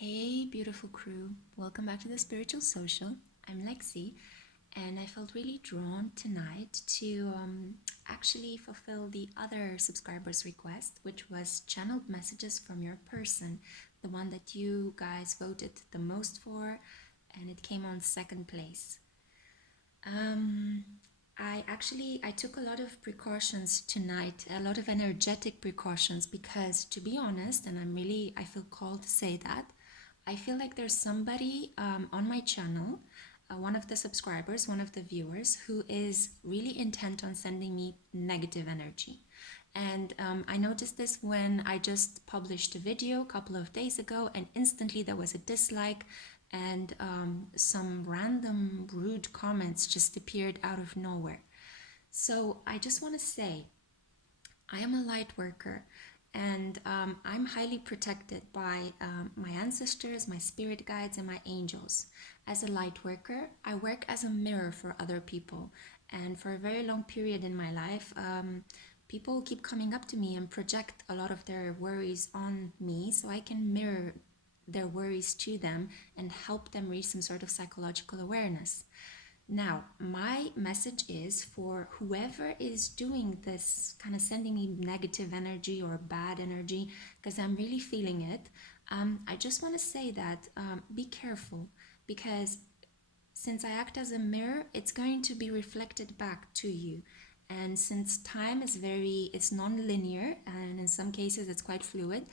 Hey, beautiful crew. Welcome back to the Spiritual Social. I'm Lexi, and I felt really drawn tonight to actually fulfill the other subscriber's request, which was channeled messages from your person, the one that you guys voted the most for, and it came on second place. I took a lot of precautions tonight, a lot of energetic precautions, because to be honest, and I feel called to say that, I feel like there's somebody on my channel, one of the subscribers, one of the viewers, who is really intent on sending me negative energy. And I noticed this when I just published a video a couple of days ago, and instantly there was a dislike, and some random rude comments just appeared out of nowhere. So I just want to say, I am a light worker, and I'm highly protected by my ancestors, my spirit guides, and my angels. As a light worker, I work as a mirror for other people, and for a very long period in my life, people keep coming up to me and project a lot of their worries on me so I can mirror their worries to them and help them reach some sort of psychological awareness. Now, my message is for whoever is doing this, kind of sending me negative energy or bad energy, because I'm really feeling it. I just want to say that be careful, because since I act as a mirror, it's going to be reflected back to you. And since time is it's non-linear, and in some cases it's quite fluid,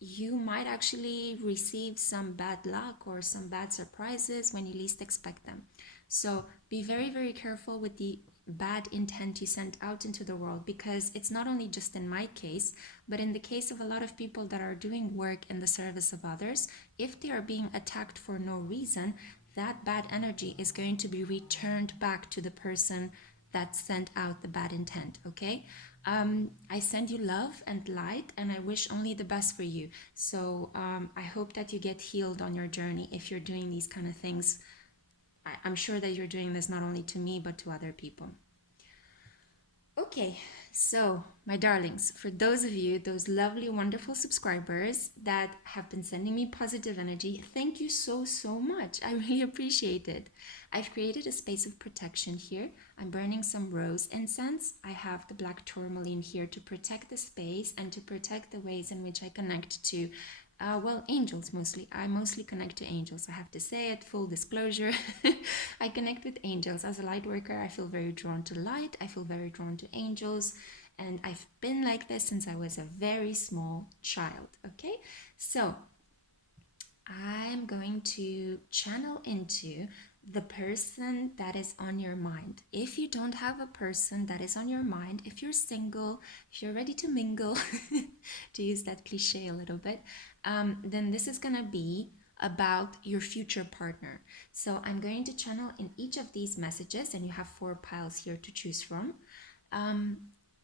you might actually receive some bad luck or some bad surprises when you least expect them. So be very, very careful with the bad intent you send out into the world, because it's not only just in my case, but in the case of a lot of people that are doing work in the service of others. If they are being attacked for no reason, that bad energy is going to be returned back to the person that sent out the bad intent, okay? I send you love and light, and I wish only the best for you. So I hope that you get healed on your journey if you're doing these kind of things. I'm sure that you're doing this not only to me, but to other people. Okay, so my darlings, for those of you, those lovely, wonderful subscribers that have been sending me positive energy, thank you so, so much. I really appreciate it. I've created a space of protection here. I'm burning some rose incense. I have the black tourmaline here to protect the space and to protect the ways in which I connect to angels mostly. I mostly connect to angels. I have to say it, full disclosure. I connect with angels. As a light worker, I feel very drawn to light. I feel very drawn to angels. And I've been like this since I was a very small child. Okay, so I'm going to channel into the person that is on your mind. If you don't have a person that is on your mind, if you're single, if you're ready to mingle, to use that cliche a little bit, then this is gonna be about your future partner. So I'm going to channel in each of these messages, and you have 4 piles here to choose from.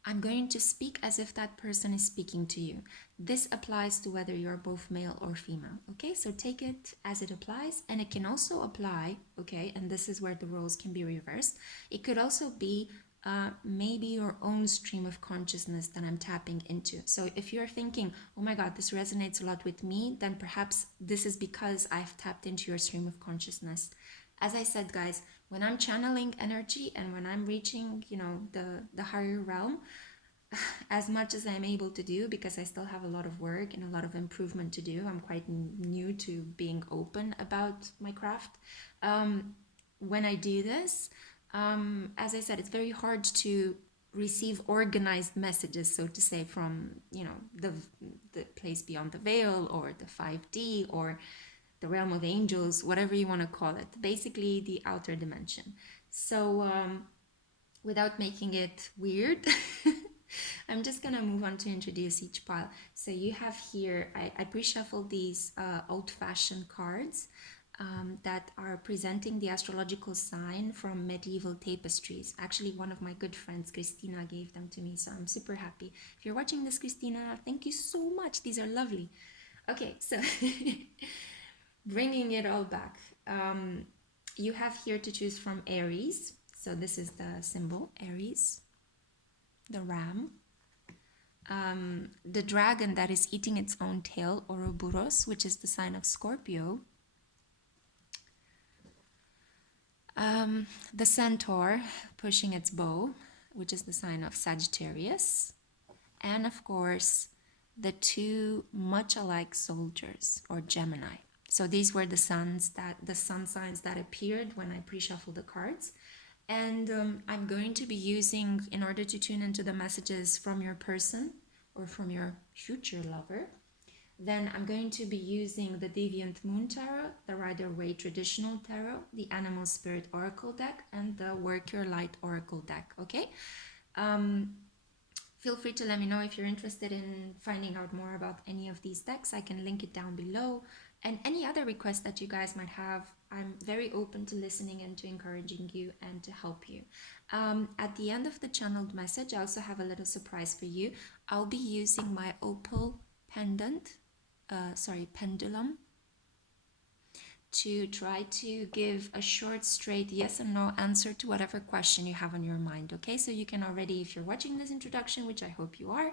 I'm going to speak as if that person is speaking to you. This applies to whether you're both male or female, okay? So take it as it applies, and it can also apply, okay, and this is where the roles can be reversed. It could also be maybe your own stream of consciousness that I'm tapping into. So if you're thinking, oh my God, this resonates a lot with me, then perhaps this is because I've tapped into your stream of consciousness. As I said, guys, when I'm channeling energy and when I'm reaching, the higher realm, as much as I'm able to do, because I still have a lot of work and a lot of improvement to do. I'm quite new to being open about my craft. When I do this, as I said, it's very hard to receive organized messages, so to say, from the place beyond the veil, or the 5D, or the realm of angels, whatever you want to call it, basically the outer dimension. So without making it weird, I'm just gonna move on to introduce each pile. So you have here, I pre-shuffled these old-fashioned cards that are presenting the astrological sign from medieval tapestries. Actually, one of my good friends, Christina, gave them to me, so I'm super happy. If you're watching this, Christina, thank you so much. These are lovely. Okay, so bringing it all back. You have here to choose from Aries. So this is the symbol, Aries, the ram, the dragon that is eating its own tail, Ouroboros, which is the sign of Scorpio, the Centaur pushing its bow, which is the sign of Sagittarius, and of course, the two much alike soldiers, or Gemini. So these were the sun signs that appeared when I pre-shuffled the cards. And I'm going to be using, in order to tune into the messages from your person or from your future lover, then I'm going to be using the Deviant Moon Tarot, the Ryder-Waite Traditional Tarot, the Animal Spirit Oracle deck, and the Work Your Light Oracle deck, okay? Feel free to let me know if you're interested in finding out more about any of these decks. I can link it down below. And any other requests that you guys might have, I'm very open to listening and to encouraging you and to help you. At the end of the channeled message, I also have a little surprise for you. I'll be using my opal pendulum to try to give a short, straight yes or no answer to whatever question you have on your mind, okay? So you can already, if you're watching this introduction, which I hope you are,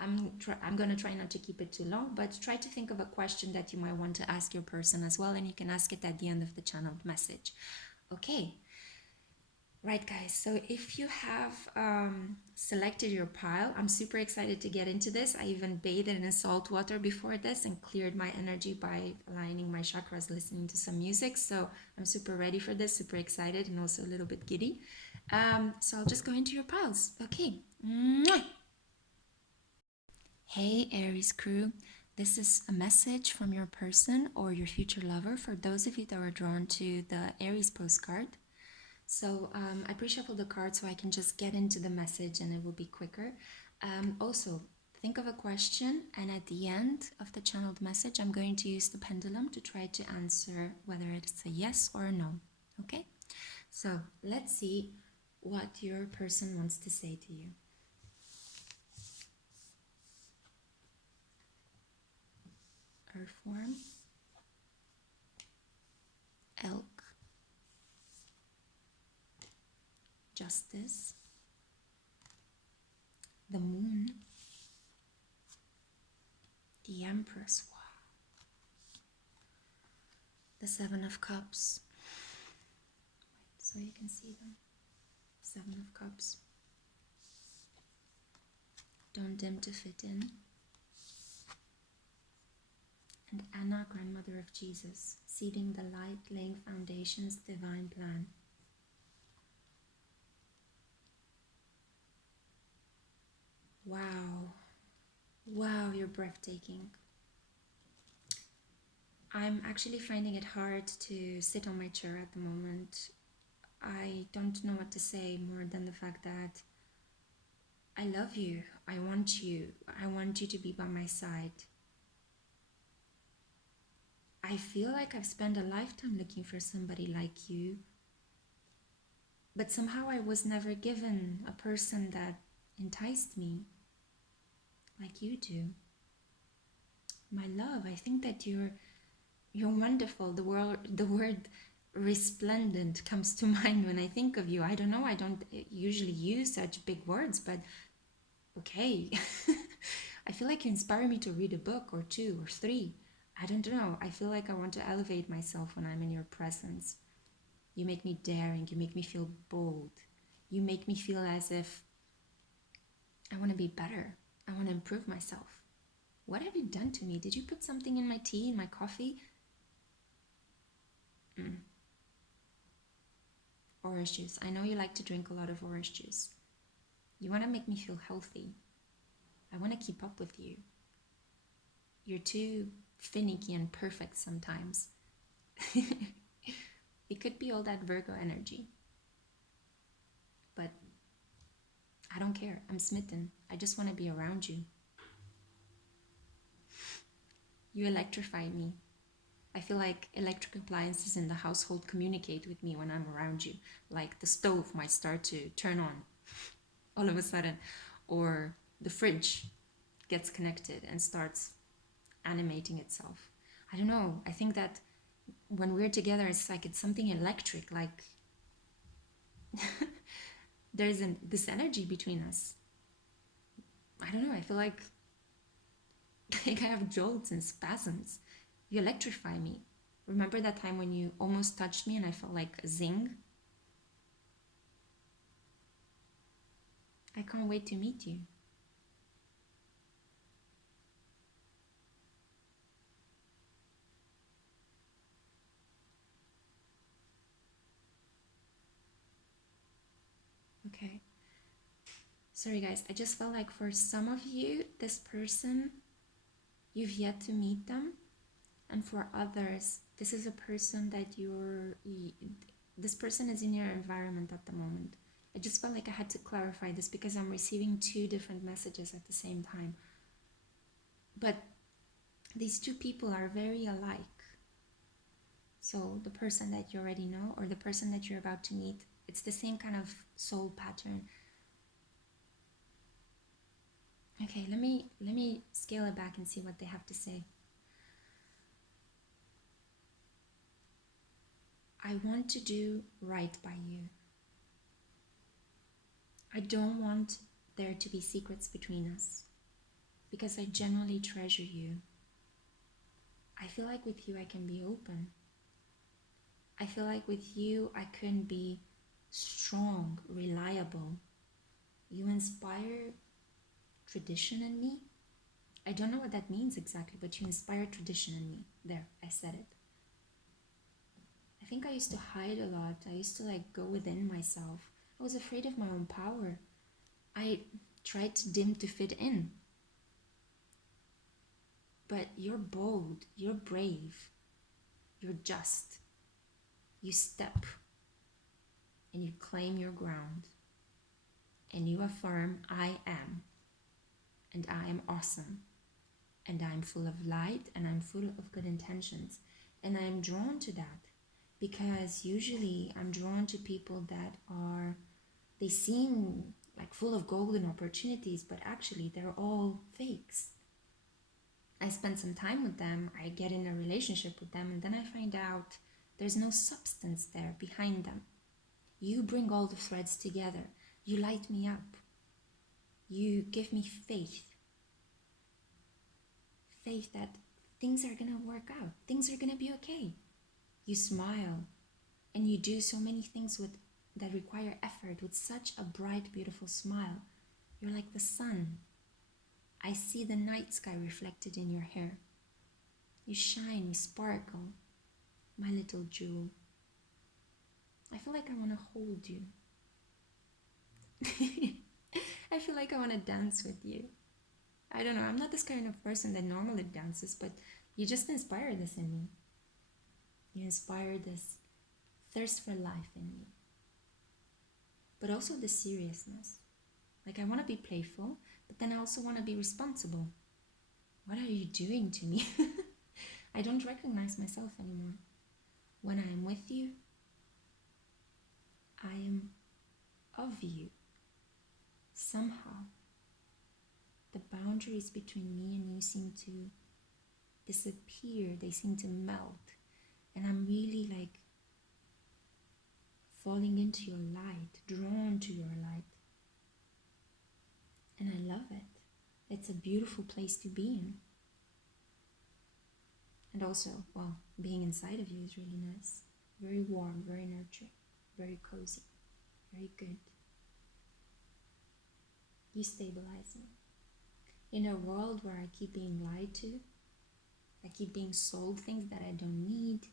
I'm going to try not to keep it too long, but try to think of a question that you might want to ask your person as well, and you can ask it at the end of the channeled message. Okay. Right, guys, so if you have selected your pile, I'm super excited to get into this. I even bathed in salt water before this and cleared my energy by aligning my chakras, listening to some music. So I'm super ready for this, super excited, and also a little bit giddy. So I'll just go into your piles. Okay. Mwah! Hey, Aries crew. This is a message from your person or your future lover for those of you that are drawn to the Aries postcard. So I pre-shuffle the cards so I can just get into the message and it will be quicker. Also, think of a question, and at the end of the channeled message, I'm going to use the pendulum to try to answer whether it's a yes or a no. Okay? So let's see what your person wants to say to you. Earthworm, elk, justice, the moon, the empress, wow. The 7 of cups, so you can see them, 7 of cups, don't dim to fit in, and Anna, grandmother of Jesus, seeding the light, laying foundations, divine plan. Wow. Wow, you're breathtaking. I'm actually finding it hard to sit on my chair at the moment. I don't know what to say more than the fact that I love you. I want you. I want you to be by my side. I feel like I've spent a lifetime looking for somebody like you, but somehow I was never given a person that enticed me like you do. My love, I think that you're wonderful. The word resplendent comes to mind when I think of you. I don't know, I don't usually use such big words, but okay. I feel like you inspire me to read a book or 2 or 3. I don't know. I feel like I want to elevate myself when I'm in your presence. You make me daring. You make me feel bold. You make me feel as if I want to be better. I want to improve myself. What have you done to me? Did you put something in my tea, in my coffee? Orange juice. I know you like to drink a lot of orange juice. You want to make me feel healthy. I want to keep up with you. You're too finicky and perfect sometimes. It could be all that Virgo energy. But I don't care. I'm smitten. I just want to be around you. You electrify me. I feel like electric appliances in the household communicate with me when I'm around you. Like the stove might start to turn on all of a sudden, or the fridge gets connected and starts animating itself. I don't know. I think that when we're together, it's like it's something electric, like there's this energy between us. I don't know, I feel like I have jolts and spasms. You electrify me. Remember that time when you almost touched me and I felt like a zing? I can't wait to meet you. Okay. Sorry guys, I just felt like for some of you, this person, you've yet to meet them. And for others, this is a person that this person is in your environment at the moment. I just felt like I had to clarify this because I'm receiving two different messages at the same time. But these two people are very alike. So the person that you already know or the person that you're about to meet, it's the same kind of soul pattern. Okay, let me scale it back and see what they have to say. I want to do right by you. I don't want there to be secrets between us because I genuinely treasure you. I feel like with you I can be open. I feel like with you I can be strong, reliable. You inspire tradition in me. I don't know what that means exactly, but you inspire tradition in me. There, I said it. I think I used to hide a lot. I used to like go within myself. I was afraid of my own power. I tried to dim to fit in. But you're bold, you're brave, you're just. You step and you claim your ground and you affirm, I am, and I am awesome, and I'm full of light and I'm full of good intentions. And I'm drawn to that because usually I'm drawn to people that they seem like full of golden opportunities, but actually they're all fakes. I spend some time with them, I get in a relationship with them, and then I find out there's no substance there behind them. You bring all the threads together. You light me up. You give me faith. Faith that things are gonna work out. Things are gonna be okay. You smile and you do so many things that require effort with such a bright, beautiful smile. You're like the sun. I see the night sky reflected in your hair. You shine, you sparkle, my little jewel. I feel like I want to hold you. I feel like I want to dance with you. I don't know, I'm not this kind of person that normally dances, but you just inspire this in me. You inspire this thirst for life in me. But also the seriousness. Like I want to be playful, but then I also want to be responsible. What are you doing to me? I don't recognize myself anymore. When I am with you, I am of you. Somehow, the boundaries between me and you seem to disappear. They seem to melt. And I'm really like falling into your light, drawn to your light. And I love it. It's a beautiful place to be in. And also, well, being inside of you is really nice. Very warm, very nurturing, very cozy, very good. You stabilize me. In a world where I keep being lied to, I keep being sold things that I don't need,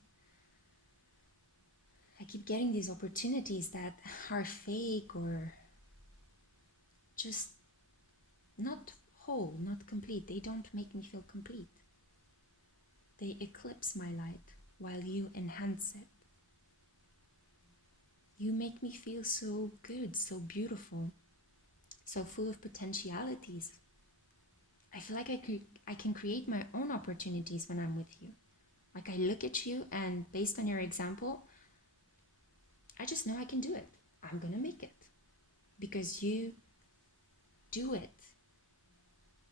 I keep getting these opportunities that are fake or just not whole, not complete. They don't make me feel complete. They eclipse my light while you enhance it. You make me feel so good, so beautiful, so full of potentialities. I feel like I can create my own opportunities when I'm with you. Like I look at you and based on your example, I just know I can do it. I'm gonna make it. Because you do it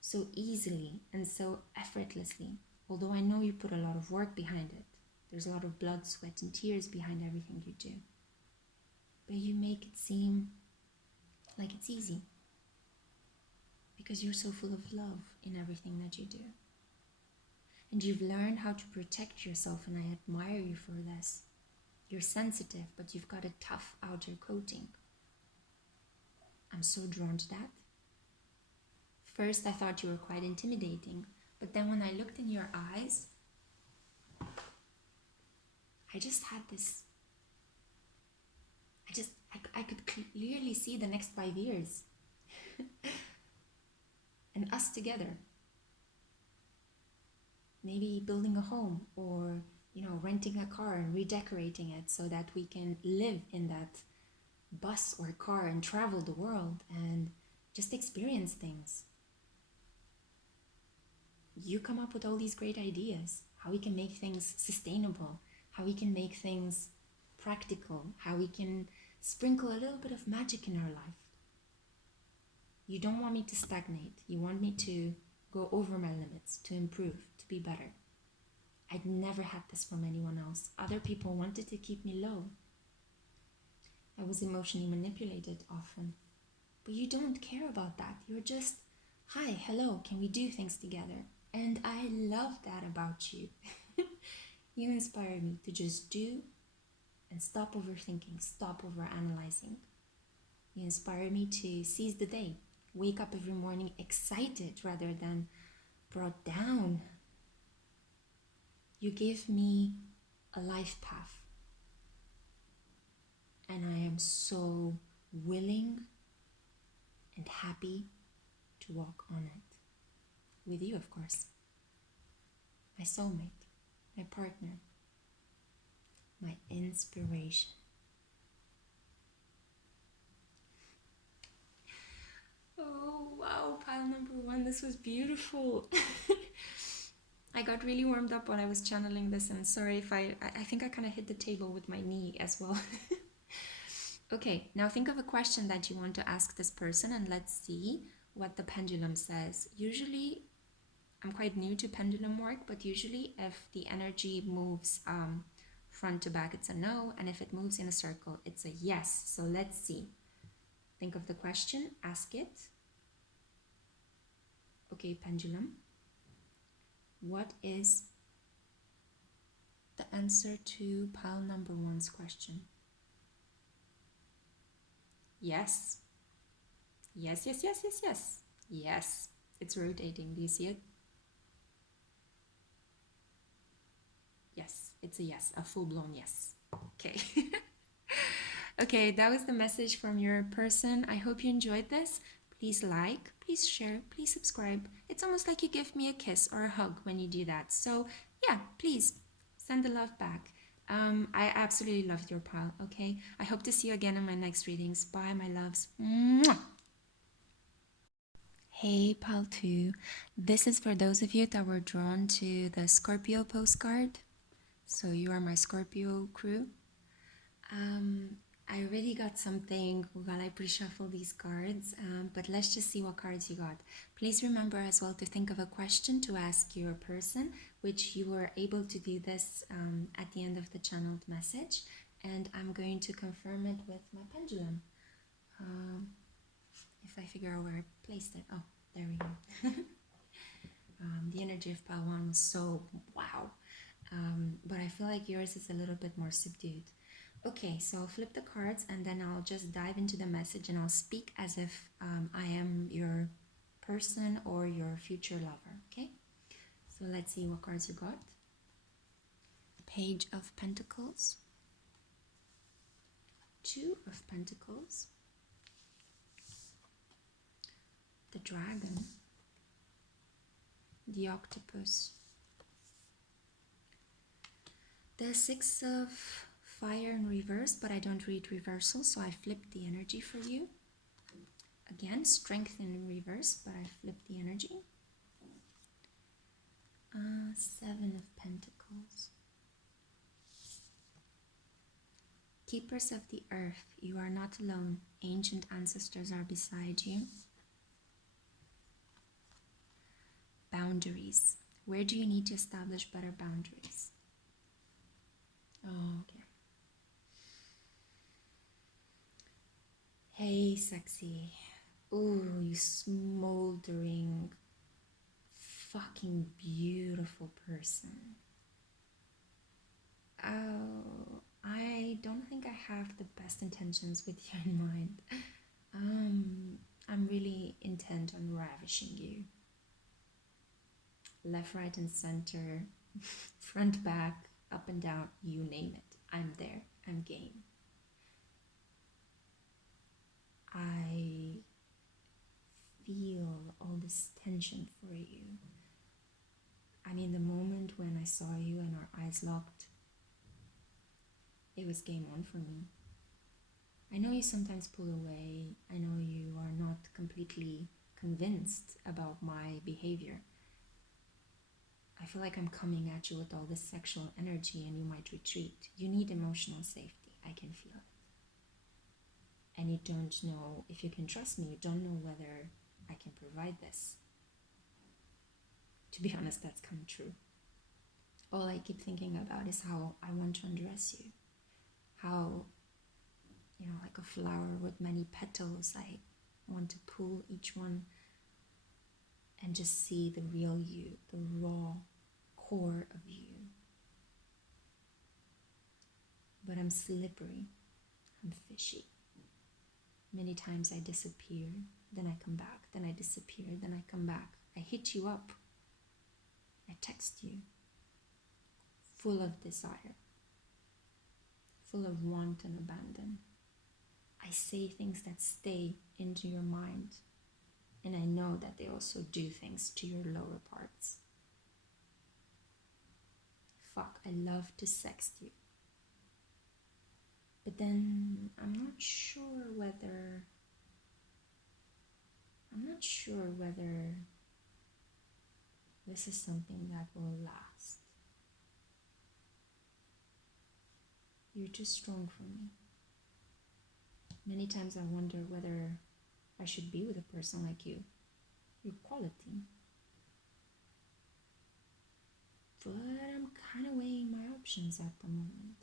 so easily and so effortlessly. Although I know you put a lot of work behind it. There's a lot of blood, sweat, and tears behind everything you do. But you make it seem like it's easy. because you're so full of love in everything that you do. And you've learned how to protect yourself, and I admire you for this. You're sensitive, but you've got a tough outer coating. I'm so drawn to that. First, I thought you were quite intimidating, but then when I looked in your eyes, I just had this, I could clearly see the next 5 years and us together. Maybe building a home, or, you know, renting a car and redecorating it so that we can live in that bus or car and travel the world and just experience things. You come up with all these great ideas, how we can make things sustainable, how we can make things practical, how we can sprinkle a little bit of magic in our life. You don't want me to stagnate. You want me to go over my limits, to improve, to be better. I'd never had this from anyone else. Other people wanted to keep me low. I was emotionally manipulated often. But you don't care about that. You're just, hi, hello, can we do things together? And I love that about you. You inspire me to just do and stop overthinking, stop overanalyzing. You inspire me to seize the day, wake up every morning excited rather than brought down. You give me a life path, and I am so willing and happy to walk on it. With you, of course. My soulmate, my partner, my inspiration. Oh, wow, pile number 1, this was beautiful. I got really warmed up when I was channeling this, and sorry if I think I kind of hit the table with my knee as well. Okay, now think of a question that you want to ask this person, and let's see what the pendulum says. Usually, I'm quite new to pendulum work, but usually if the energy moves front to back, it's a no, and if it moves in a circle, it's a yes. So let's see. Think of the question, ask it. Okay, pendulum. What is the answer to pile number 1's question? Yes. Yes, yes, yes, yes, yes. Yes, it's rotating. Do you see it? Yes, it's a yes, a full-blown yes. Okay. Okay, that was the message from your person. I hope you enjoyed this. Please like, please share, please subscribe. It's almost like you give me a kiss or a hug when you do that. So yeah, please send the love back. I absolutely loved your pile, okay? I hope to see you again in my next readings. Bye, my loves. Mwah! Hey, pile 2. This is for those of you that were drawn to the Scorpio postcard. So you are my Scorpio crew. I already got something while I pre-shuffle these cards, but let's just see what cards you got. Please remember as well to think of a question to ask your person, which you were able to do this at the end of the channeled message, and I'm going to confirm it with my pendulum. If I figure out where I placed it. Oh, there we go. The energy of pile 1 was so wow, but I feel like yours is a little bit more subdued. Okay, so I'll flip the cards and then I'll just dive into the message and I'll speak as if I am your person or your future lover, okay? So let's see what cards you got. Page of Pentacles, 2 of Pentacles, the Dragon, the Octopus, the 6 of Fire in reverse, but I don't read reversal, so I flipped the energy for you. Again, Strength in reverse, but I flipped the energy. 7 of Pentacles. Keepers of the earth, you are not alone. Ancient ancestors are beside you. Boundaries. Where do you need to establish better boundaries? Oh, okay. Hey, sexy. Ooh, you smoldering, fucking beautiful person. Oh, I don't think I have the best intentions with you in mind. I'm really intent on ravishing you. Left, right, and center, front, back, up and down, you name it. I'm there. I'm game. I feel all this tension for you. I mean, the moment when I saw you and our eyes locked, it was game on for me. I know you sometimes pull away. I know you are not completely convinced about my behavior. I feel like I'm coming at you with all this sexual energy and you might retreat. You need emotional safety. I can feel it. And you don't know if you can trust me. You don't know whether I can provide this. To be honest, that's come true. All I keep thinking about is how I want to undress you. How, like a flower with many petals, I want to pull each one and just see the real you, the raw core of you. But I'm slippery, I'm fishy. Many times I disappear, then I come back, then I disappear, then I come back. I hit you up, I text you, full of desire, full of want and abandon. I say things that stay into your mind, and I know that they also do things to your lower parts. Fuck, I love to sext you. But then I'm not sure whether this is something that will last. You're too strong for me. Many times I wonder whether I should be with a person like you. Your quality. But I'm kind of weighing my options at the moment.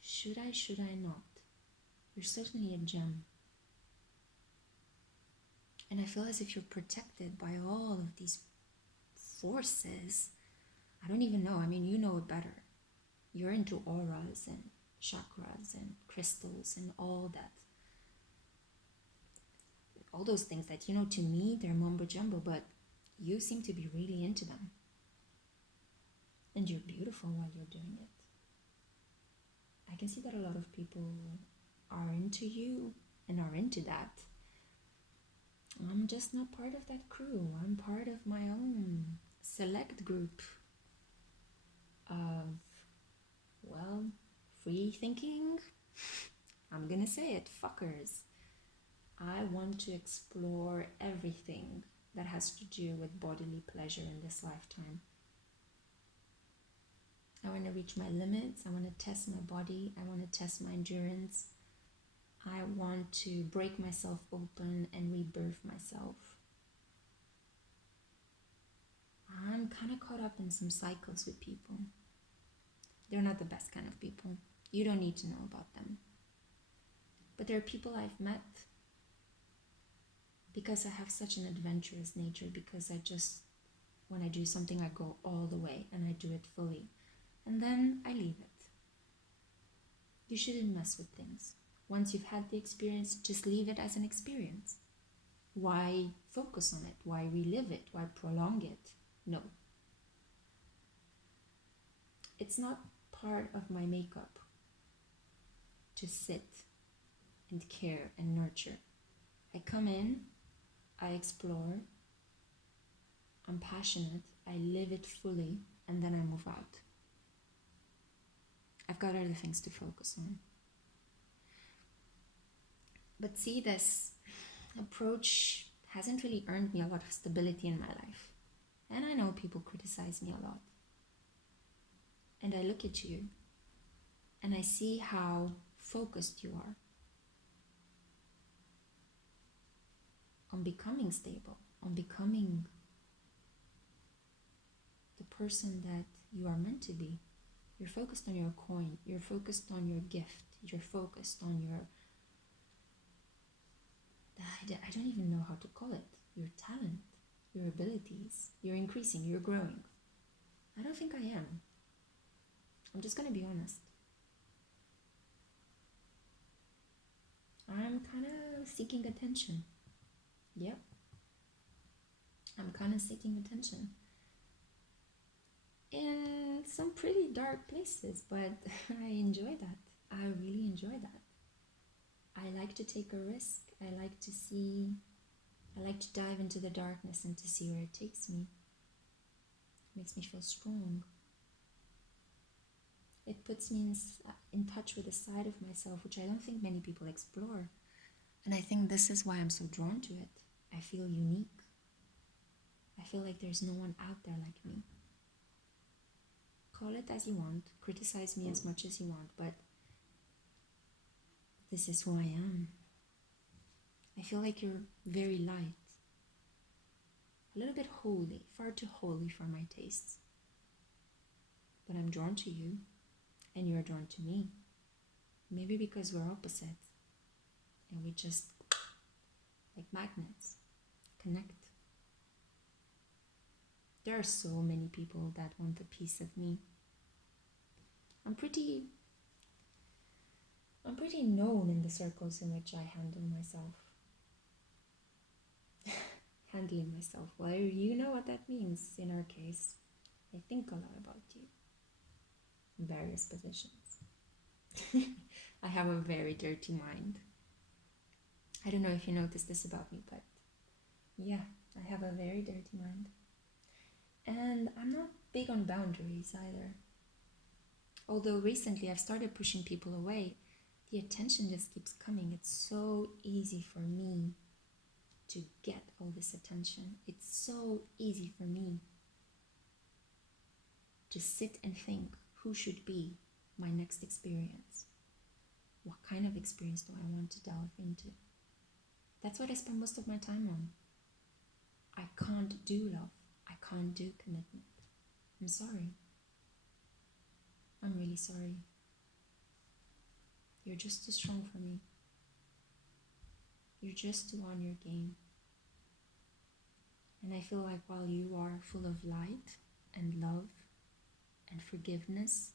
Should I not? You're certainly a gem. And I feel as if you're protected by all of these forces. I don't even know. I mean, you know it better. You're into auras and chakras and crystals and all that. All those things that, to me, they're mumbo jumbo, but you seem to be really into them. And you're beautiful while you're doing it. I can see that a lot of people are into you and are into that. I'm just not part of that crew. I'm part of my own select group of, free thinking. I'm gonna say it, fuckers. I want to explore everything that has to do with bodily pleasure in this lifetime. I want to reach my limits. I want to test my body. I want to test my endurance. I want to break myself open and rebirth myself. I'm kind of caught up in some cycles with people. They're not the best kind of people. You don't need to know about them. But there are people I've met because I have such an adventurous nature, because when I do something, I go all the way and I do it fully. And then I leave it. You shouldn't mess with things. Once you've had the experience, just leave it as an experience. Why focus on it? Why relive it? Why prolong it? No. It's not part of my makeup to sit and care and nurture. I come in, I explore, I'm passionate, I live it fully, and then I move out. I've got other things to focus on. But see, this approach hasn't really earned me a lot of stability in my life. And I know people criticize me a lot. And I look at you and I see how focused you are on becoming stable, on becoming the person that you are meant to be. You're focused on your coin, you're focused on your gift, you're focused on your I don't even know how to call it. Your talent, your abilities. You're increasing, you're growing. I don't think I am. I'm just gonna be honest. I'm kind of seeking attention. Yep. I'm kind of seeking attention in some pretty dark places, but I enjoy that. I really enjoy that. I like to take a risk. I like to dive into the darkness and to see where it takes me. It makes me feel strong. It puts me in touch with a side of myself which I don't think many people explore. And I think this is why I'm so drawn to it. I feel unique. I feel like there's no one out there like me. Call it as you want, criticize me as much as you want, but this is who I am. I feel like you're very light, a little bit holy, far too holy for my tastes. But I'm drawn to you, and you're drawn to me. Maybe because we're opposite, and we just, like magnets, connect. There are so many people that want a piece of me. I'm pretty known in the circles in which I handle myself. Handling myself. Well, you know what that means in our case. I think a lot about you in various positions. I have a very dirty mind. I don't know if you noticed this about me, but yeah, I have a very dirty mind. And I'm not big on boundaries either. Although recently I've started pushing people away, the attention just keeps coming. It's so easy for me to get all this attention. It's so easy for me to sit and think who should be my next experience. What kind of experience do I want to delve into? That's what I spend most of my time on. I can't do love. I can't do commitment. I'm sorry. I'm really sorry. You're just too strong for me. You're just too on your game. And I feel like while you are full of light and love and forgiveness,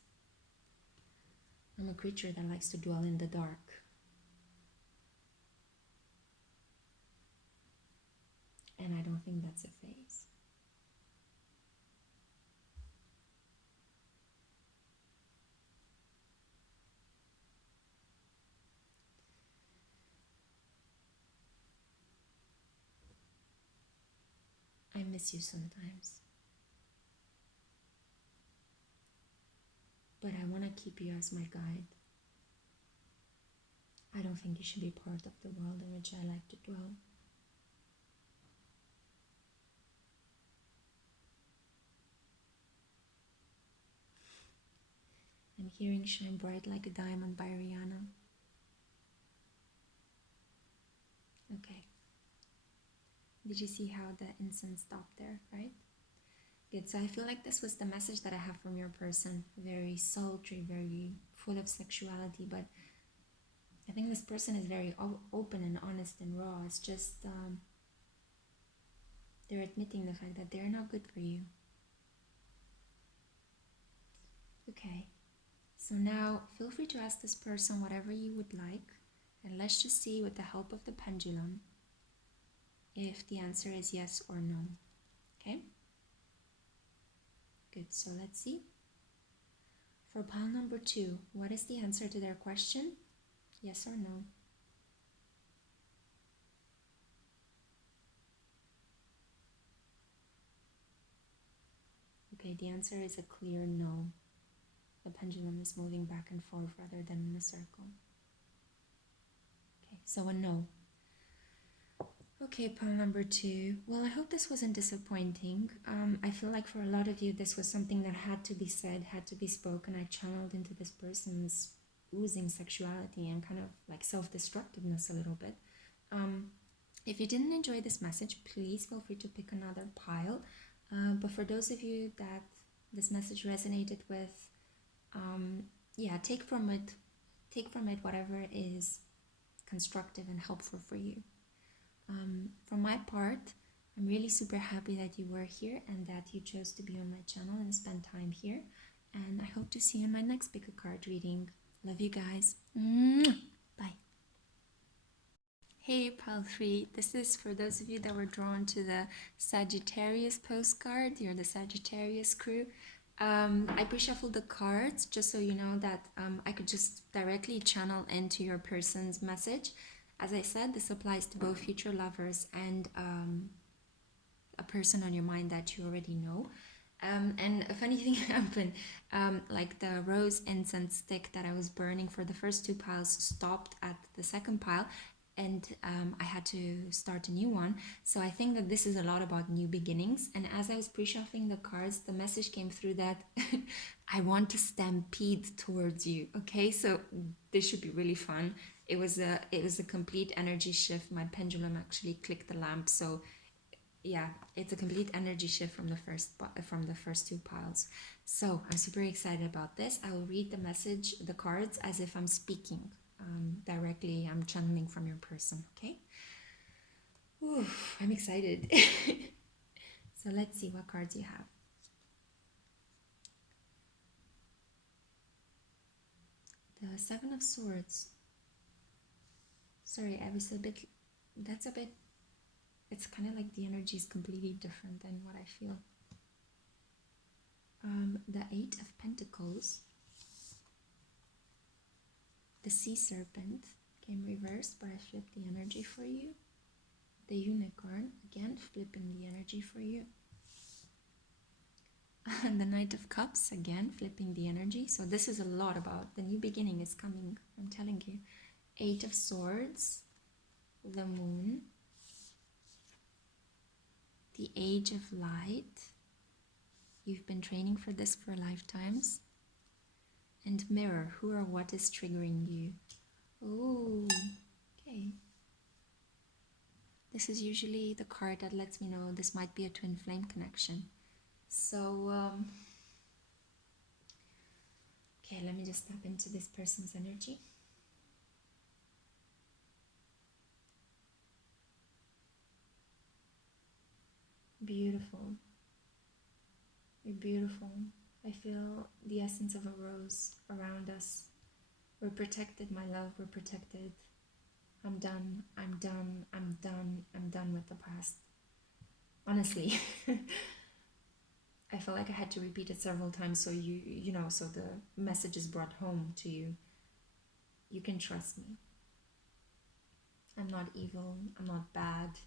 I'm a creature that likes to dwell in the dark. And I don't think that's a phase. I miss you sometimes. But I want to keep you as my guide. I don't think you should be part of the world in which I like to dwell. I'm hearing Shine Bright Like a Diamond by Rihanna. Okay. Did you see how the incense stopped there, right? Good, so I feel like this was the message that I have from your person. Very sultry, very full of sexuality, but I think this person is very open and honest and raw. It's just, they're admitting the fact that they're not good for you. Okay, so now feel free to ask this person whatever you would like, and let's just see with the help of the pendulum if the answer is yes or no. Okay? Good, so let's see. For pile number 2, what is the answer to their question? Yes or no? Okay, the answer is a clear no. The pendulum is moving back and forth rather than in a circle. Okay, so a no. Okay, pile number 2. Well, I hope this wasn't disappointing. I feel like for a lot of you, this was something that had to be said, had to be spoken. I channeled into this person's oozing sexuality and kind of like self-destructiveness a little bit. If you didn't enjoy this message, please feel free to pick another pile. But for those of you that this message resonated with, yeah, take from it whatever is constructive and helpful for you. From my part, I'm really super happy that you were here and that you chose to be on my channel and spend time here. And I hope to see you in my next pick a card reading. Love you guys. Mwah. Bye. Hey Pile 3, this is for those of you that were drawn to the Sagittarius postcard. You're the Sagittarius crew. I pre-shuffled the cards just so you know that I could just directly channel into your person's message. As I said, this applies to both future lovers and a person on your mind that you already know. And a funny thing happened, like the rose incense stick that I was burning for the first two piles stopped at the second pile, and I had to start a new one. So I think that this is a lot about new beginnings. And as I was pre-shuffling the cards, the message came through that I want to stampede towards you. Okay, so this should be really fun. It was a complete energy shift. My pendulum actually clicked the lamp, so yeah, it's a complete energy shift from the first two piles. So I'm super excited about this. I will read the message, the cards, as if I'm speaking directly. I'm channeling from your person. Okay. Ooh, I'm excited. So let's see what cards you have. The Seven of Swords. Sorry, I was a bit. That's a bit. It's kind of like the energy is completely different than what I feel. The Eight of Pentacles. The Sea Serpent came reversed, but I flipped the energy for you. The Unicorn, again flipping the energy for you. And the Knight of Cups, again flipping the energy. So this is a lot about the new beginning is coming, I'm telling you. Eight of Swords, the Moon, the Age of Light. You've been training for this for lifetimes. And Mirror, who or what is triggering you? Oh, okay. This is usually the card that lets me know this might be a twin flame connection. So, okay, let me just tap into this person's energy. Beautiful. You're beautiful. I feel the essence of a rose around us. We're protected, my love, we're protected. I'm done, I'm done, I'm done, I'm done with the past. Honestly, I felt like I had to repeat it several times so you know, so the message is brought home to you. You can trust me. I'm not evil, I'm not bad.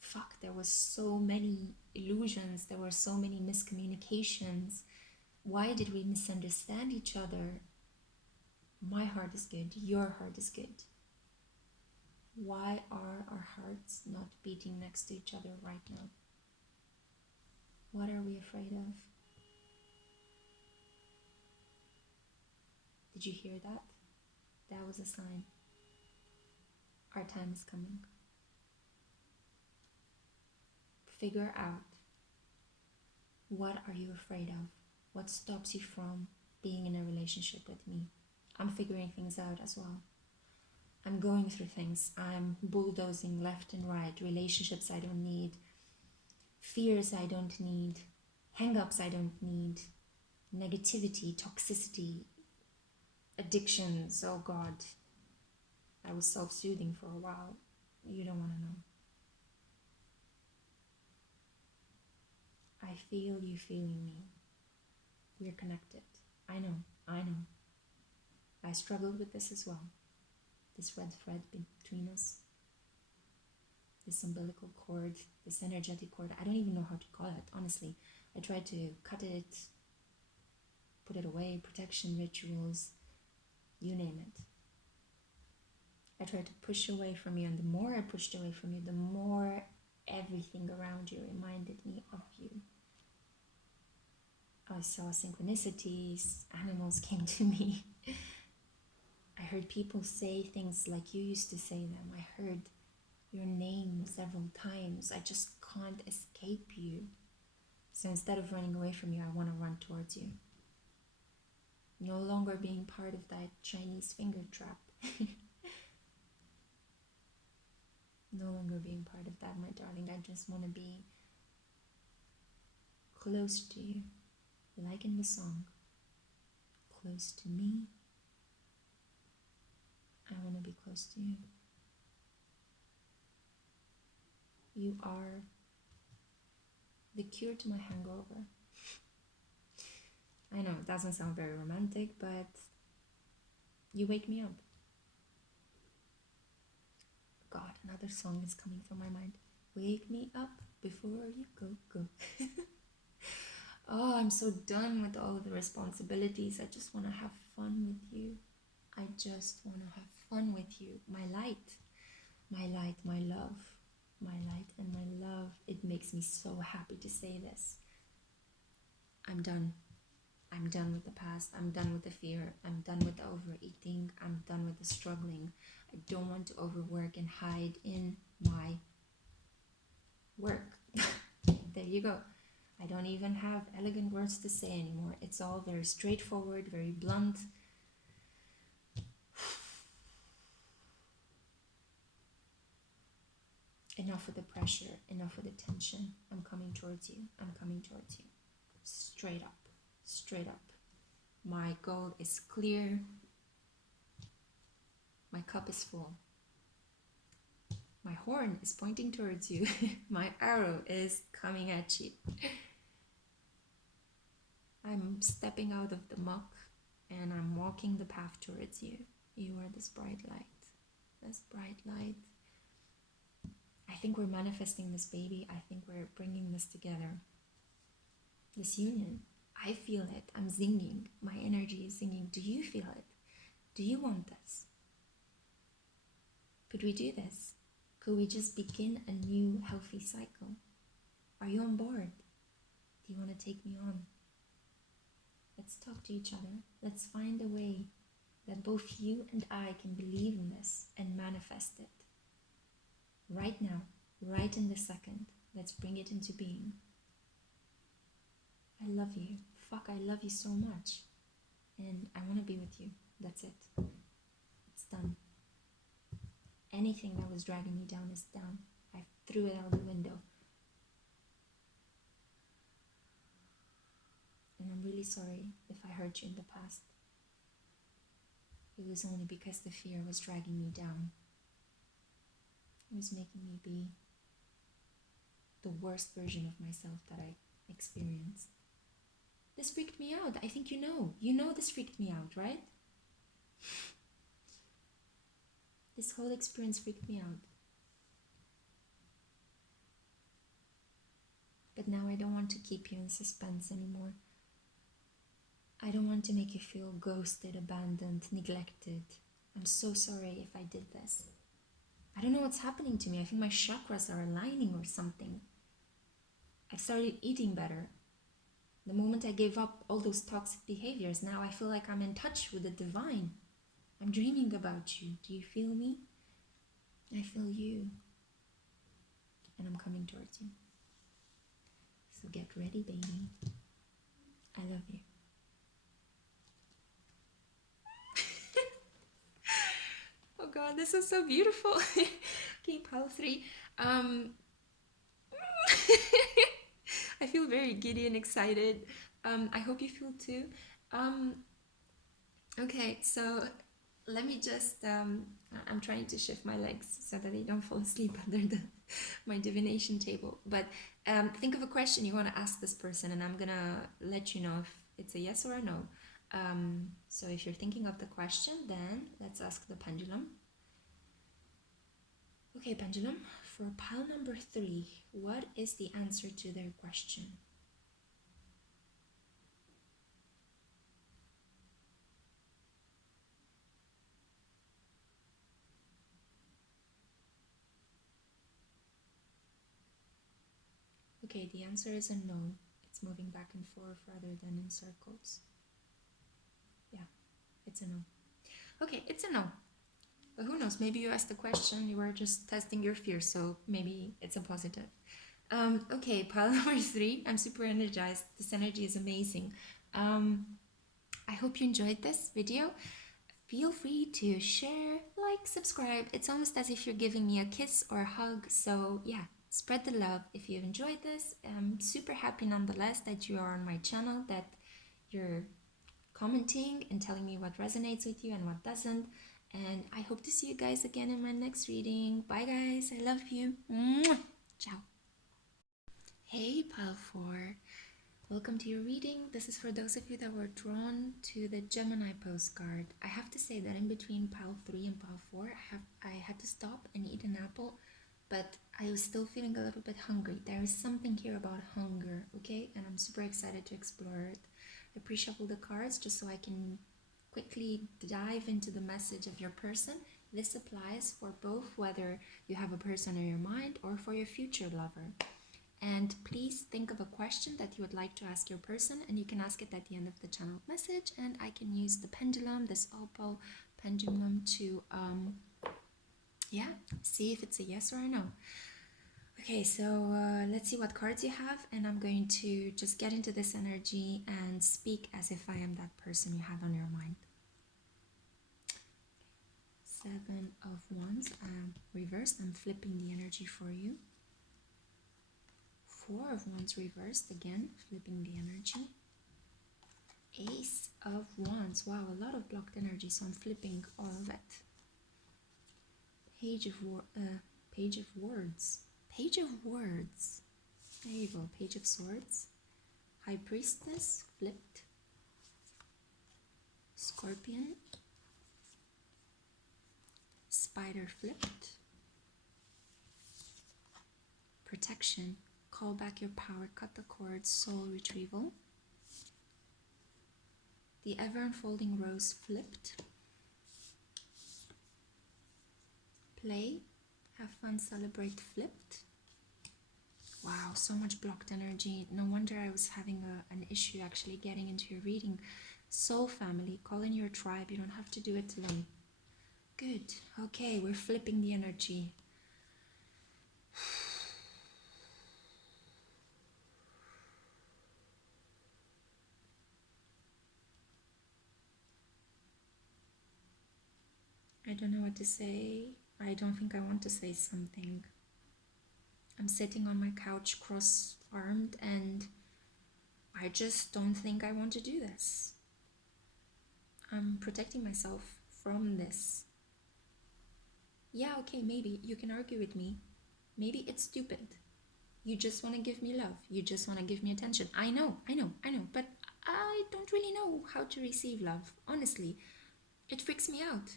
Fuck, there was so many illusions, there were so many miscommunications. Why did we misunderstand each other? My heart is good, your heart is good. Why are our hearts not beating next to each other right now? What are we afraid of? Did you hear that? That was a sign. Our time is coming. Figure out, what are you afraid of? What stops you from being in a relationship with me? I'm figuring things out as well. I'm going through things. I'm bulldozing left and right. Relationships I don't need. Fears I don't need. Hang-ups I don't need. Negativity, toxicity, addictions. Oh God. I was self-soothing for a while. You don't want to know. I feel you feeling me. We're connected. I know. I struggled with this as well. This red thread between us. This umbilical cord, this energetic cord. I don't even know how to call it, honestly. I tried to cut it, put it away, protection rituals, you name it. I tried to push away from you, and the more I pushed away from you, the more everything around you reminded me of you. I saw synchronicities, animals came to me. I heard people say things like you used to say them. I heard your name several times. I just can't escape you. So instead of running away from you, I want to run towards you. No longer being part of that Chinese finger trap. no longer being part of that, my darling. I just want to be close to you, like in the song, close to me. I want to be close to you. You are the cure to my hangover. I know it doesn't sound very romantic, but you wake me up. God, another song is coming from my mind. Wake me up before you go. Oh, I'm so done with all the responsibilities. I just want to have fun with you. I just want to have fun with you. My light, my love, my light and my love. It makes me so happy to say this. I'm done. I'm done with the past. I'm done with the fear. I'm done with the overeating. I'm done with the struggling. I don't want to overwork and hide in my work. There you go. I don't even have elegant words to say anymore. It's all very straightforward, very blunt. Enough with the pressure, enough with the tension. I'm coming towards you. I'm coming towards you. Straight up, straight up. My goal is clear. My cup is full. My horn is pointing towards you. My arrow is coming at you. I'm stepping out of the muck and I'm walking the path towards you. You are this bright light. This bright light. I think we're manifesting this baby. I think we're bringing this together. This union. I feel it. I'm singing. My energy is singing. Do you feel it? Do you want this? Could we do this? Could we just begin a new healthy cycle? Are you on board? Do you want to take me on? Let's talk to each other. Let's find a way that both you and I can believe in this and manifest it. Right now, right in this second, let's bring it into being. I love you. Fuck, I love you so much. And I want to be with you. That's it. It's done. Anything that was dragging me down is down. I threw it out the window. And I'm really sorry if I hurt you in the past. It was only because the fear was dragging me down. It was making me be the worst version of myself that I experienced. This freaked me out. I think you know. You know this freaked me out, right? This whole experience freaked me out. But now I don't want to keep you in suspense anymore. I don't want to make you feel ghosted, abandoned, neglected. I'm so sorry if I did this. I don't know what's happening to me. I think my chakras are aligning or something. I've started eating better. The moment I gave up all those toxic behaviors, now I feel like I'm in touch with the divine. I'm dreaming about you. Do you feel me? I feel you. And I'm coming towards you. So get ready, baby. I love you. Oh God, this is so beautiful. Okay, pile 3. I feel very giddy and excited. I hope you feel too. Okay, so let me just, I'm trying to shift my legs so that they don't fall asleep under my divination table. But think of a question you want to ask this person, and I'm gonna let you know if it's a yes or a no. So if you're thinking of the question, then let's ask the pendulum. Okay, pendulum, for pile number 3, what is the answer to their question? Okay, the answer is a no. It's moving back and forth rather than in circles. Yeah, it's a no. Okay, it's a no. But who knows? Maybe you asked the question, you were just testing your fear, so maybe it's a positive. Okay, pile number 3. I'm super energized. This energy is amazing. I hope you enjoyed this video. Feel free to share, like, subscribe. It's almost as if you're giving me a kiss or a hug. So yeah, spread the love if you've enjoyed this. I'm super happy nonetheless that you are on my channel, that you're commenting and telling me what resonates with you and what doesn't. And I hope to see you guys again in my next reading. Bye guys, I love you. Mwah! Ciao. Hey pile 4. Welcome to your reading. This is for those of you that were drawn to the Gemini postcard. I have to say that in between pile 3 and pile 4, I had to stop and eat an apple, but I was still feeling a little bit hungry. There is something here about hunger, okay? And I'm super excited to explore it. I pre-shuffle the cards just so I can quickly dive into the message of your person. This applies for both whether you have a person in your mind or for your future lover. And please think of a question that you would like to ask your person, and you can ask it at the end of the channel message, and I can use the pendulum, this opal pendulum, to see if it's a yes or a no. Okay, so let's see what cards you have, and I'm going to just get into this energy and speak as if I am that person you have on your mind. 7 of Wands, reversed. I'm flipping the energy for you. 4 of Wands reversed, again, flipping the energy. Ace of Wands, wow, a lot of blocked energy, so I'm flipping all of it. Page of Words. Page of Words. There you go, Page of Swords. High Priestess, flipped. Scorpion. Spider, flipped. Protection. Call back your power, cut the cords, soul retrieval. The ever-unfolding rose, flipped. Play, have fun, celebrate, flipped. Wow, so much blocked energy. No wonder I was having an issue actually getting into your reading. Soul family, call in your tribe. You don't have to do it alone. Good. Okay, we're flipping the energy. I don't know what to say. I don't think I want to say something. I'm sitting on my couch cross-armed and I just don't think I want to do this. I'm protecting myself from this. Yeah, okay, maybe you can argue with me. Maybe it's stupid. You just want to give me love. You just want to give me attention. I know, but I don't really know how to receive love. Honestly, it freaks me out.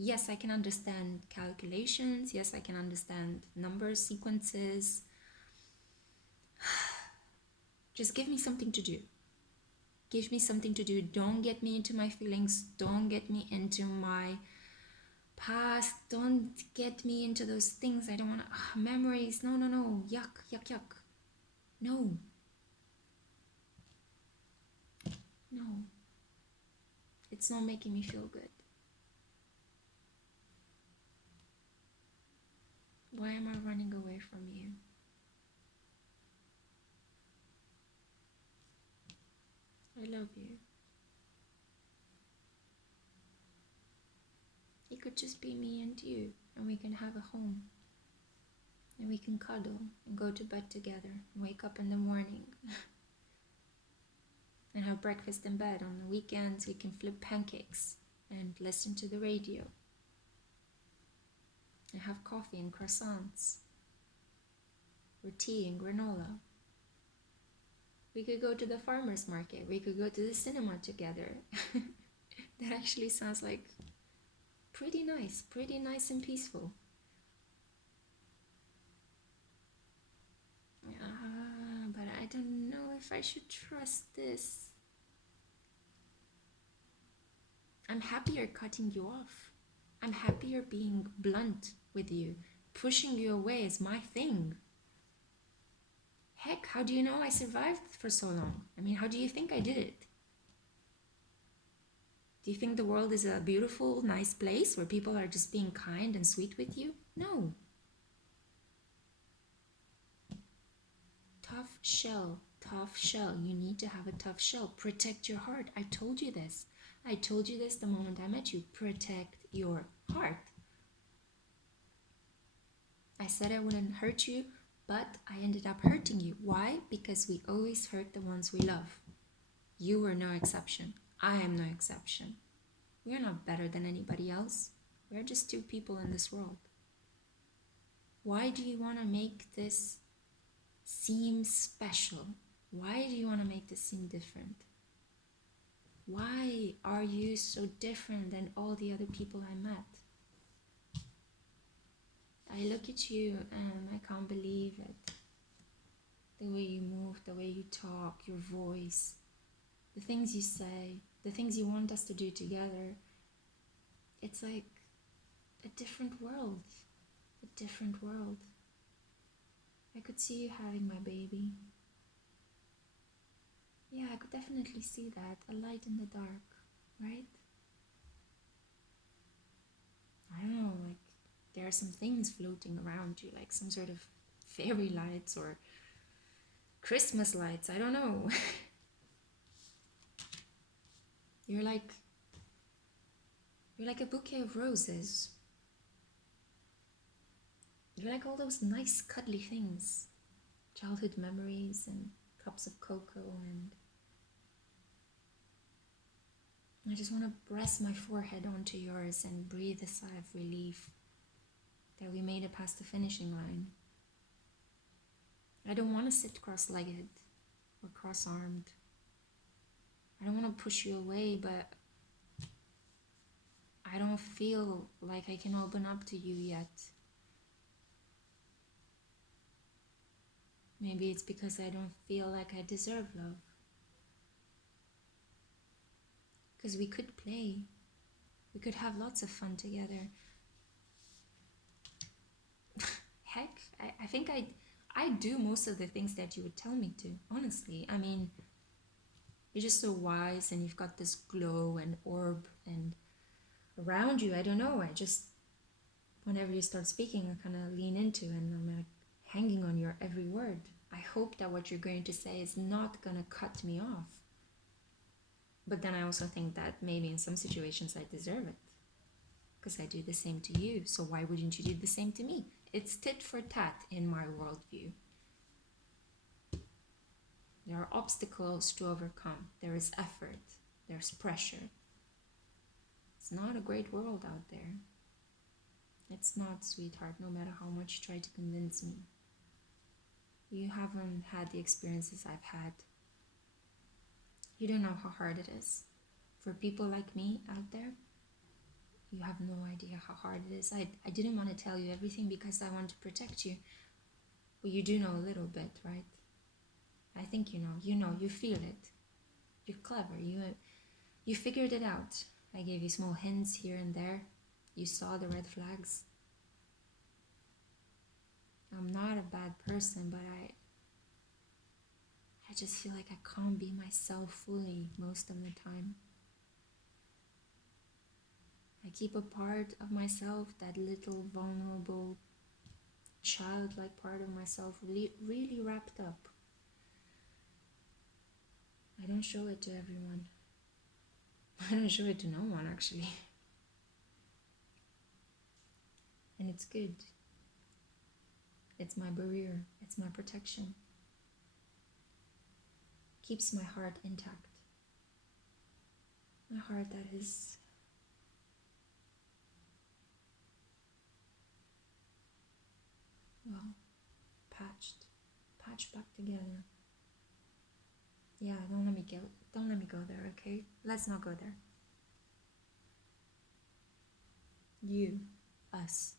Yes, I can understand calculations. Yes, I can understand numbers, sequences. Just give me something to do. Give me something to do. Don't get me into my feelings. Don't get me into my past. Don't get me into those things I don't want to. Memories. No. Yuck. No. It's not making me feel good. Why am I running away from you? I love you. It could just be me and you, and we can have a home. And we can cuddle and go to bed together and wake up in the morning and have breakfast in bed. On the weekends we can flip pancakes and listen to the radio and have coffee and croissants or tea and granola. We could go to the farmer's market. We could go to the cinema together. That actually sounds like pretty nice and peaceful. But I don't know if I should trust this. I'm happier cutting you off. I'm happier being blunt with you. Pushing you away is my thing. Heck, how do you know I survived for so long? I mean, how do you think I did it? Do you think the world is a beautiful, nice place where people are just being kind and sweet with you? No. Tough shell. You need to have a tough shell. Protect your heart. I told you this. I told you this the moment I met you. Protect your heart. I said I wouldn't hurt you, but I ended up hurting you. Why? Because we always hurt the ones we love. You were no exception. I am no exception. We are not better than anybody else. We're just two people in this world. Why do you want to make this seem special? Why do you want to make this seem different? Why are you so different than all the other people I met? I look at you and I can't believe it. The way you move, the way you talk, your voice, the things you say, the things you want us to do together. It's like a different world. A different world. I could see you having my baby. Yeah, I could definitely see that. A light in the dark, right? I don't know, like there are some things floating around you, like some sort of fairy lights or Christmas lights, I don't know. You're like a bouquet of roses. You're like all those nice cuddly things. Childhood memories and cups of cocoa, and I just want to press my forehead onto yours and breathe a sigh of relief that we made it past the finishing line. I don't want to sit cross-legged or cross-armed. I don't want to push you away, but I don't feel like I can open up to you yet. Maybe it's because I don't feel like I deserve love. Because we could play. We could have lots of fun together. Heck, I think I do most of the things that you would tell me to, honestly. I mean, you're just so wise and you've got this glow and orb and around you, I don't know, I just, whenever you start speaking, I kind of lean into and I'm like hanging on your every word. I hope that what you're going to say is not going to cut me off. But then I also think that maybe in some situations I deserve it, because I do the same to you. So why wouldn't you do the same to me? It's tit for tat in my worldview. There are obstacles to overcome. There is effort. There's pressure. It's not a great world out there. It's not, sweetheart, no matter how much you try to convince me. You haven't had the experiences I've had. You don't know how hard it is. For people like me out there, you have no idea how hard it is. I didn't want to tell you everything because I want to protect you. But you do know a little bit, right? I think you know, you feel it. You're clever, you figured it out. I gave you small hints here and there. You saw the red flags. I'm not a bad person, but I just feel like I can't be myself fully most of the time. I keep a part of myself, that little vulnerable, childlike part of myself, really wrapped up. I don't show it to everyone. I don't show it to no one, actually. And it's good. It's my barrier. It's my protection. Keeps my heart intact. My heart that is patched back together. Yeah, don't let me go there, okay? Let's not go there. You, us.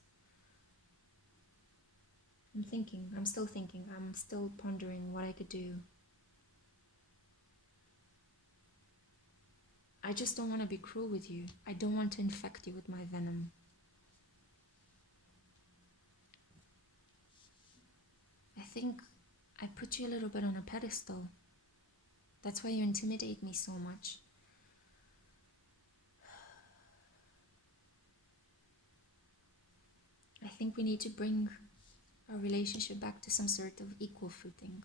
I'm still thinking, I'm still pondering what I could do. I just don't want to be cruel with you. I don't want to infect you with my venom. I think I put you a little bit on a pedestal. That's why you intimidate me so much. I think we need to bring our relationship back to some sort of equal footing.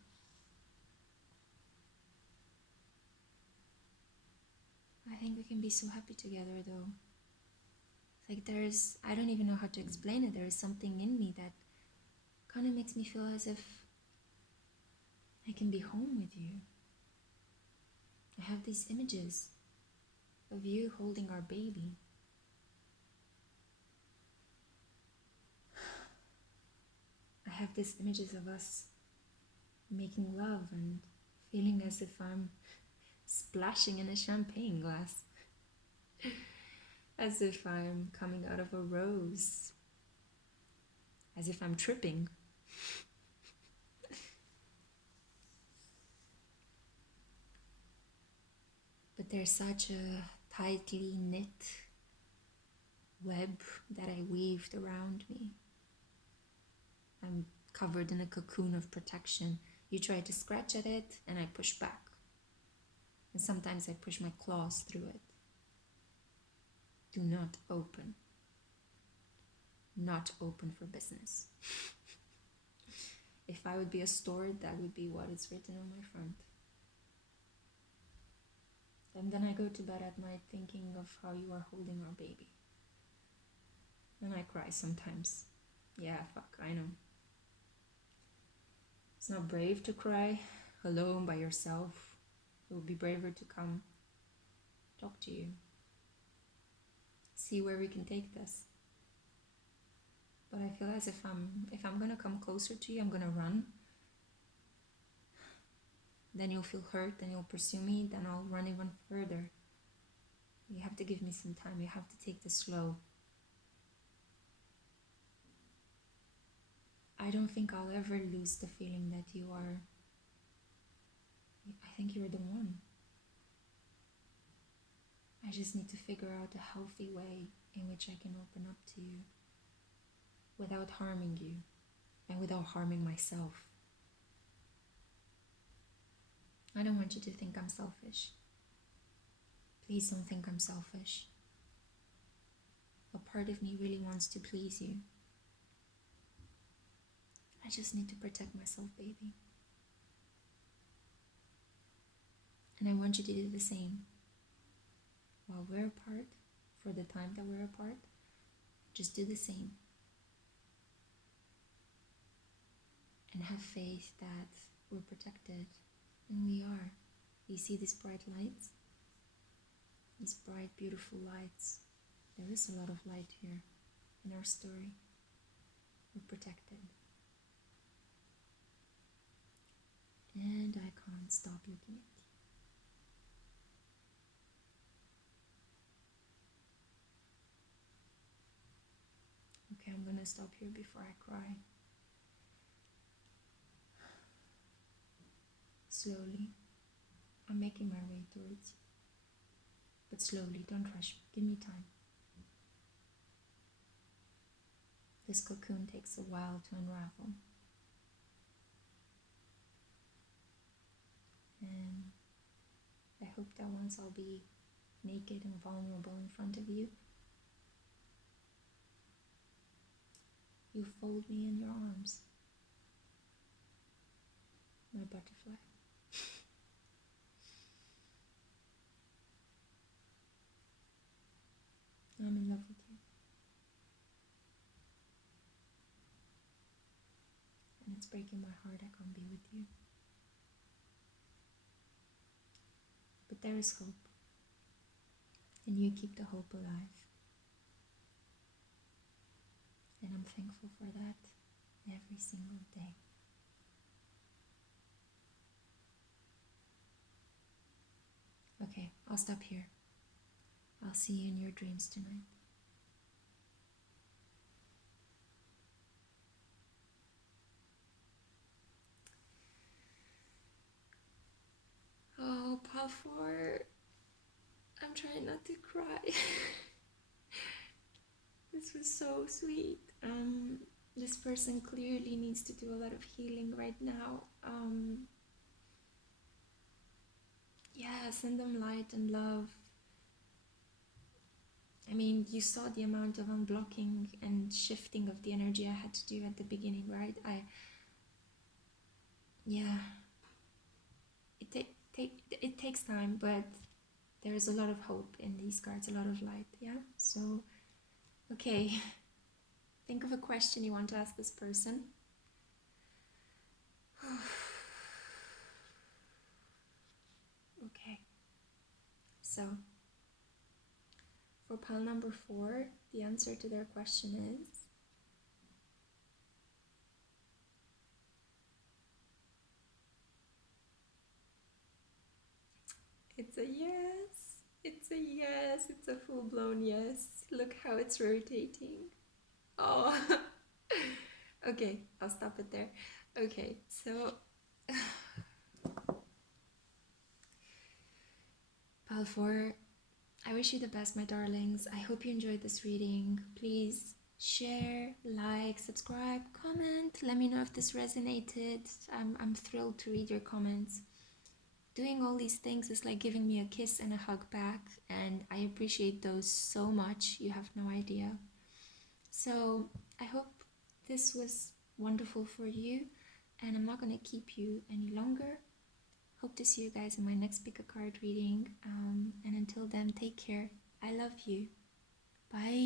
I think we can be so happy together though. Like I don't even know how to explain it. There is something in me that kind of makes me feel as if I can be home with you. I have these images of you holding our baby. I have these images of us making love and feeling as if I'm splashing in a champagne glass. As if I'm coming out of a rose. As if I'm tripping. But there's such a tightly knit web that I weaved around me. I'm covered in a cocoon of protection. You try to scratch at it and I push back. And sometimes I push my claws through it. Do not open. Not open for business. If I would be a store, that would be what is written on my front. And then I go to bed at night thinking of how you are holding our baby. And I cry sometimes. Yeah, fuck, I know. It's not brave to cry alone by yourself. It would be braver to come talk to you. See where we can take this. But I feel as if I'm gonna come closer to you, I'm gonna run. Then you'll feel hurt, then you'll pursue me, then I'll run even further. You have to give me some time, you have to take this slow. I don't think I'll ever lose the feeling that you are, I think you're the one. I just need to figure out a healthy way in which I can open up to you without harming you and without harming myself. I don't want you to think I'm selfish. Please don't think I'm selfish. A part of me really wants to please you. I just need to protect myself, baby. And I want you to do the same. While we're apart, for the time that we're apart, just do the same. And have faith that we're protected. And we are. You see these bright lights? These bright, beautiful lights. There is a lot of light here in our story. We're protected. And I can't stop looking at you. Okay, I'm gonna stop here before I cry. Slowly, I'm making my way towards you. But slowly, don't rush me. Give me time. This cocoon takes a while to unravel. And I hope that once I'll be naked and vulnerable in front of you, you fold me in your arms. My butterfly. I'm in love with you. And it's breaking my heart I can't be with you. But there is hope. And you keep the hope alive. And I'm thankful for that every single day. Okay, I'll stop here. I'll see you in your dreams tonight. Oh, pile 4. I'm trying not to cry. This was so sweet. This person clearly needs to do a lot of healing right now. Yeah, send them light and love. I mean, you saw the amount of unblocking and shifting of the energy I had to do at the beginning, right? Yeah. It takes time, but there is a lot of hope in these cards, a lot of light. Yeah, so okay, think of a question you want to ask this person. Okay, so for pile number 4, the answer to their question is it's a yes. It's a yes. It's a full-blown yes. Look how it's rotating. Oh. Okay, I'll stop it there. Okay, so pile 4, I wish you the best, my darlings. I hope you enjoyed this reading. Please share, like, subscribe, comment. Let me know if this resonated. I'm thrilled to read your comments. Doing all these things is like giving me a kiss and a hug back, and I appreciate those so much. You have no idea. So I hope this was wonderful for you, and I'm not going to keep you any longer. Hope to see you guys in my next pick a card reading, and until then, take care. I love you. Bye.